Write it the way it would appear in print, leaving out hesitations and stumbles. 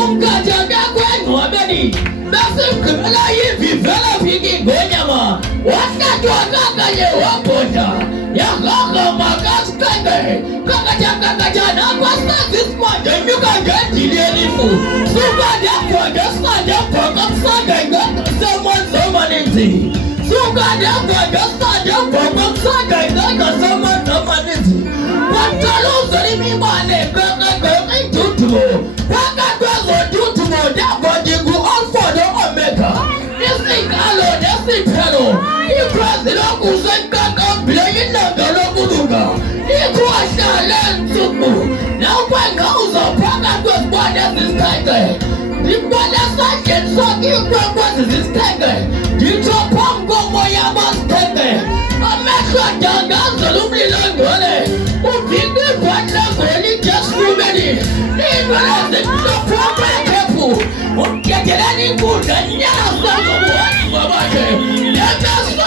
kumkajaga kwenu wameni basi mkimela hivi vela viki gonyama wakajua kakaye wakota ya kaka makas kenge kakajana kwa stasis mwanja nyuka gentili elifu suka yakwa gesta yakwa kamsanga ingaka someone inzi suka yakwa gesta yakwa kamsanga ingaka someone inzi Pantalo zalimi mane kaka intutumo Alpha the Omega. This thing alone, this thing fellow. You cross the local Zanka, playing the Galoguga. You cross the land to move. Now, when goes a product was born as this tiger. The brother Sergeant saw you what is this tiger. You drop on Gomoyamas tiger. A measure young absolutely long gone. Who did the partner really just too many? Even as the program careful. Get any good and yes, that's what I'm